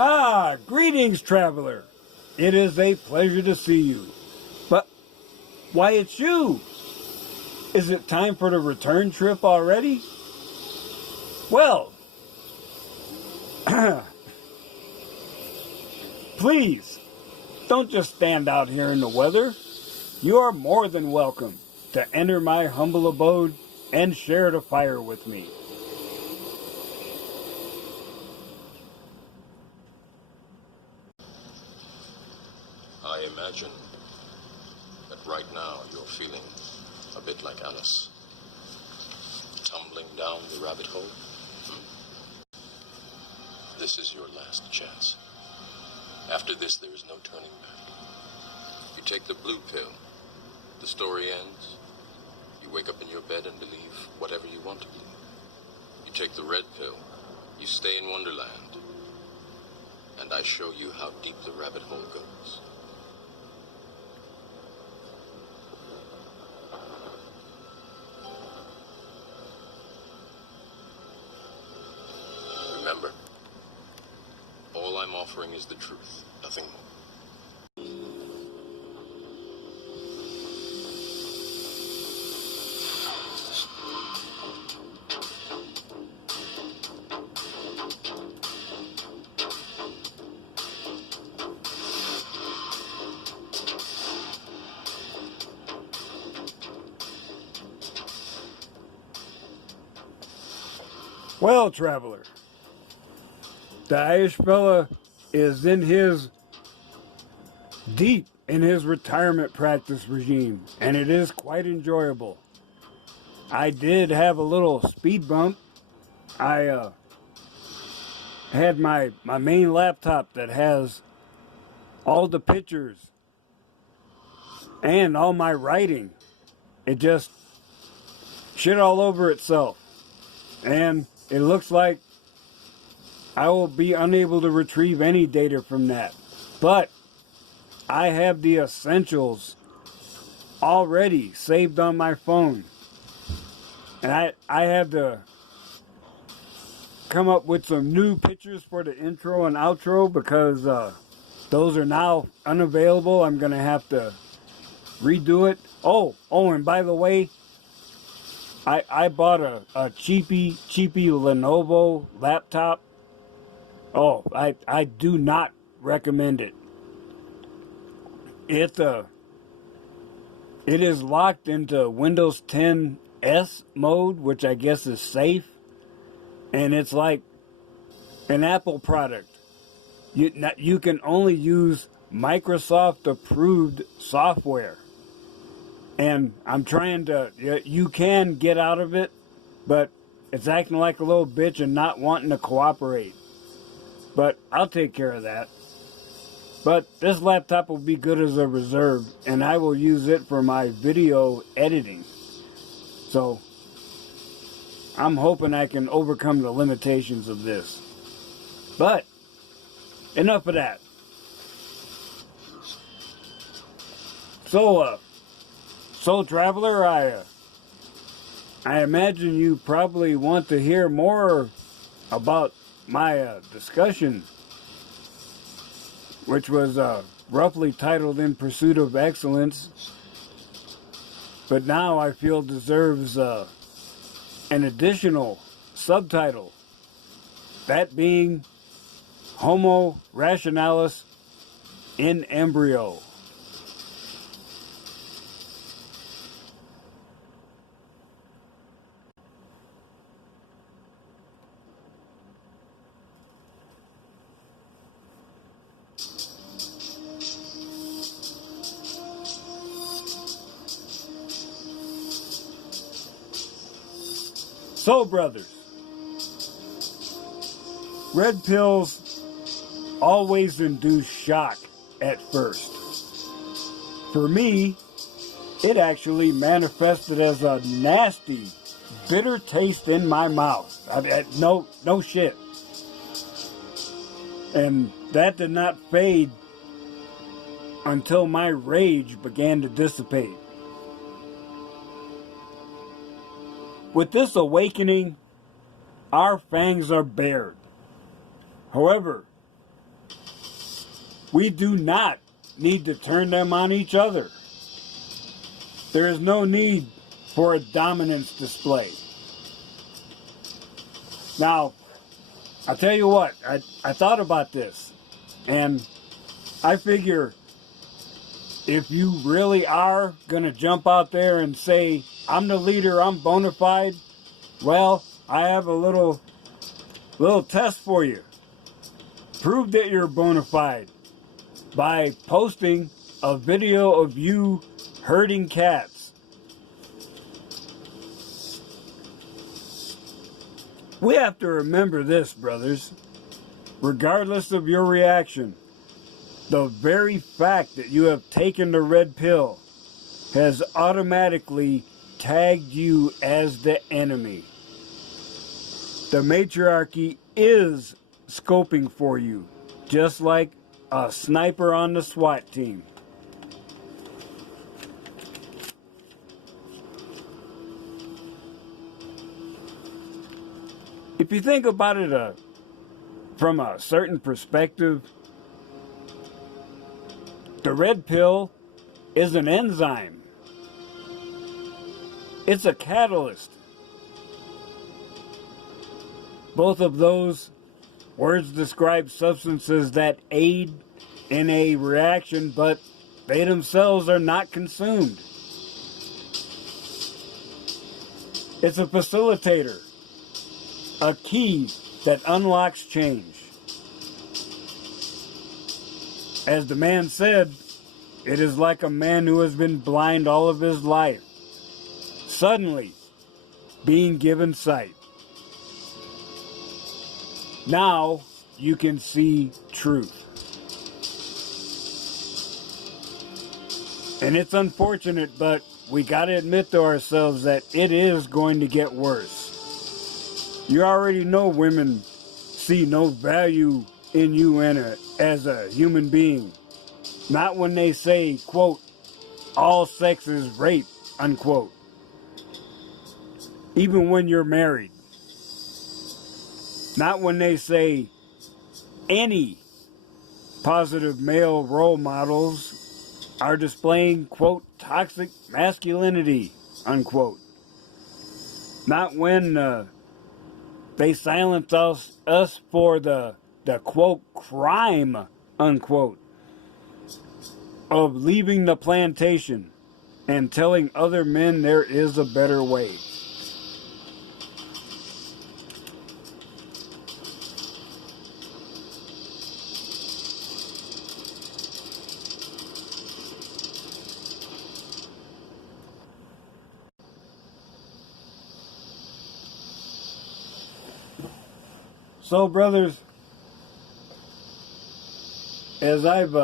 Ah, greetings, traveler. It is a pleasure to see you. But why, it's you. Is it time for the return trip already? Well, please, don't just stand out here in the weather. You are more than welcome to enter my humble abode and share the fire with me. I imagine that right now you're feeling a bit like Alice, tumbling down the rabbit hole. This is your last chance. After this, there is no turning back. You take the blue pill, the story ends. You wake up in your bed and believe whatever you want to believe. You take the red pill, you stay in Wonderland, and I show you how deep the rabbit hole goes. Remember, all I'm offering is the truth, nothing more. Well, traveler, the Irish fella is deep in his retirement practice regime, and it is quite enjoyable. I did have a little speed bump. I had my main laptop that has all the pictures and all my writing. It just shit all over itself. And it looks like I will be unable to retrieve any data from that. But I have the essentials already saved on my phone. And I had to come up with some new pictures for the intro and outro because those are now unavailable. I'm going to have to redo it. Oh, and by the way, I bought a cheapy Lenovo laptop. Oh, I do not recommend it. It is locked into Windows 10 S mode, which I guess is safe, and it's like an Apple product. You can only use Microsoft approved software. And I'm trying to, you can get out of it, but it's acting like a little bitch and not wanting to cooperate. But I'll take care of that. But this laptop will be good as a reserve, and I will use it for my video editing. So I'm hoping I can overcome the limitations of this. But enough of that. So traveler, I imagine you probably want to hear more about my discussion, which was roughly titled In Pursuit of Excellence, but now I feel deserves an additional subtitle, that being Homo Rationalis in Embryo. So, brothers, red pills always induce shock at first. For me, it actually manifested as a nasty, bitter taste in my mouth. No shit. And that did not fade until my rage began to dissipate. With this awakening, our fangs are bared. However, We do not need to turn them on each other. There is no need for a dominance display. Now, I'll tell you what, I thought about this, and I figure if you really are going to jump out there and say, I'm the leader, I'm bona fide, well, I have a little test for you. Prove that you're bona fide by posting a video of you herding cats. We have to remember this, brothers. Regardless of your reaction, the very fact that you have taken the red pill has automatically tagged you as the enemy. The matriarchy is scoping for you, just like a sniper on the SWAT team. If you think about it from a certain perspective, the red pill is an enzyme. It's a catalyst. Both of those words describe substances that aid in a reaction, but they themselves are not consumed. It's a facilitator, a key that unlocks change. As the man said, it is like a man who has been blind all of his life, suddenly being given sight. Now you can see truth. And it's unfortunate, but we got to admit to ourselves that it is going to get worse. You already know women see no value in you as a human being. Not when they say, quote, all sex is rape, unquote. Even when you're married. Not when they say any positive male role models are displaying, quote, toxic masculinity, unquote. Not when they silence us for the quote, crime, unquote, of leaving the plantation and telling other men there is a better way. So, brothers, as I've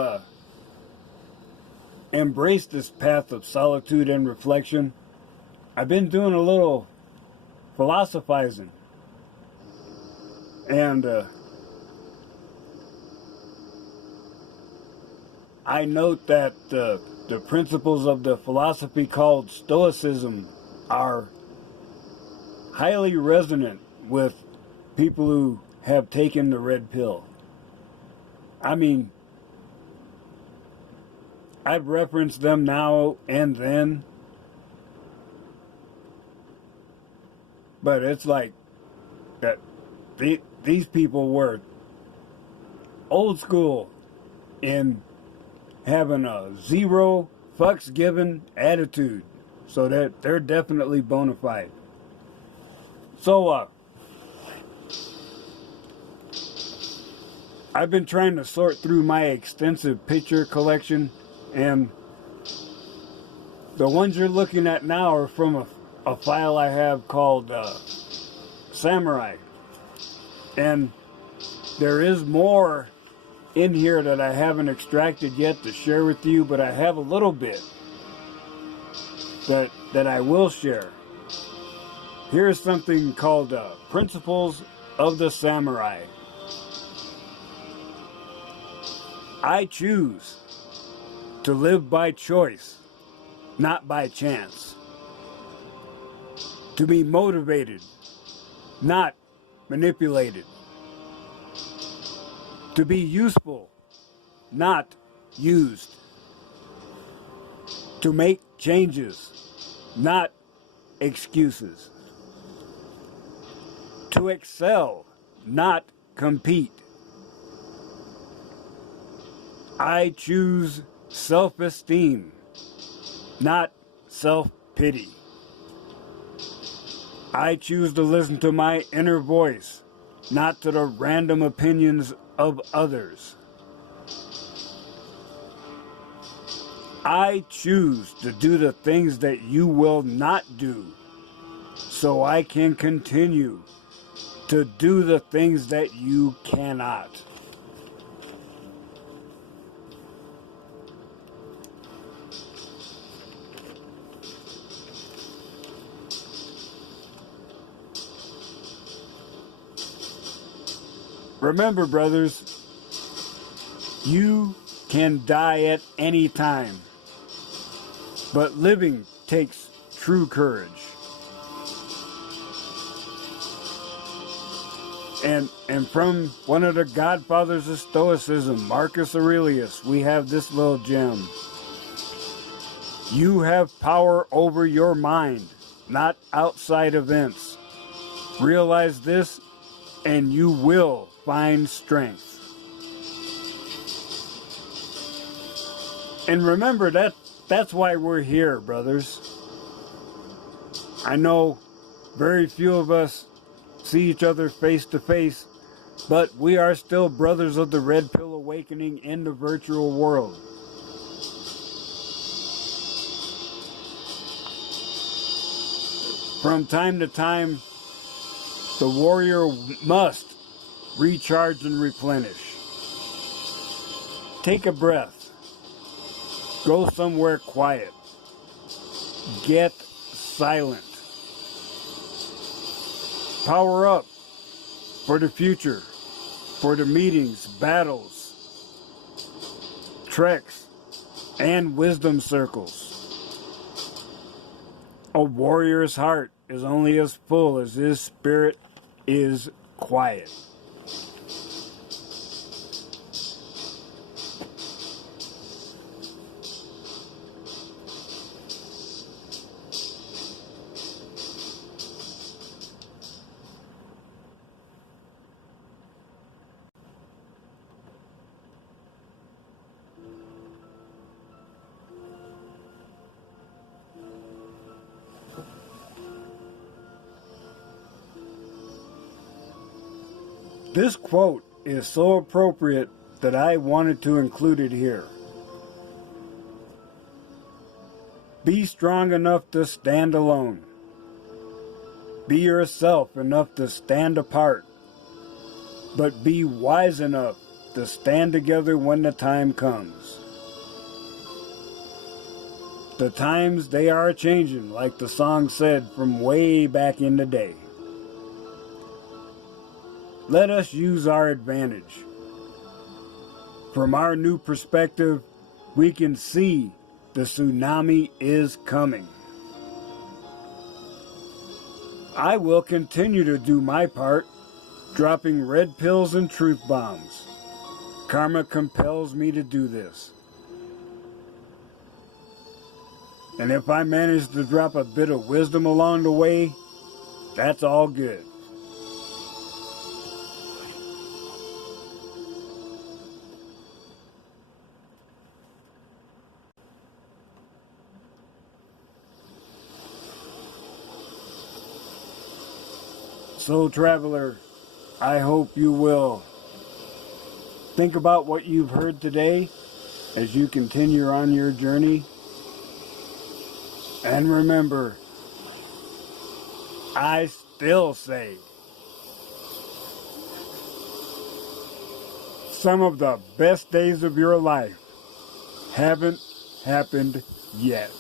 embraced this path of solitude and reflection, I've been doing a little philosophizing. And I note that the principles of the philosophy called Stoicism are highly resonant with people who have taken the red pill. I mean, I've referenced them now and then, but it's like that these people were old school in having a zero fucks given attitude, so that they're definitely bona fide. So I've been trying to sort through my extensive picture collection, and the ones you're looking at now are from a file I have called Samurai. And there is more in here that I haven't extracted yet to share with you, but I have a little bit that I will share. Here's something called Principles of the Samurai. I choose to live by choice, not by chance. To be motivated, not manipulated. To be useful, not used. To make changes, not excuses. To excel, not compete. I choose self-esteem, not self-pity. I choose to listen to my inner voice, not to the random opinions of others. I choose to do the things that you will not do, so I can continue to do the things that you cannot. Remember, brothers, you can die at any time, but living takes true courage. And from one of the godfathers of Stoicism, Marcus Aurelius, we have this little gem. You have power over your mind, not outside events. Realize this, and you will find strength. And remember that's why we're here, brothers. I know very few of us see each other face to face, but we are still brothers of the Red Pill Awakening in the virtual world. From time to time, the warrior must recharge and replenish. Take a breath. Go somewhere quiet. Get silent. Power up for the future, for the meetings, battles, treks, and wisdom circles. A warrior's heart is only as full as his spirit is quiet. This quote is so appropriate that I wanted to include it here. Be strong enough to stand alone. Be yourself enough to stand apart. But be wise enough to stand together when the time comes. The times, they are changing, like the song said from way back in the day. Let us use our advantage. From our new perspective, we can see the tsunami is coming. I will continue to do my part, dropping red pills and truth bombs. Karma compels me to do this. And if I manage to drop a bit of wisdom along the way, that's all good. So, traveler, I hope you will think about what you've heard today as you continue on your journey. And remember, I still say, some of the best days of your life haven't happened yet.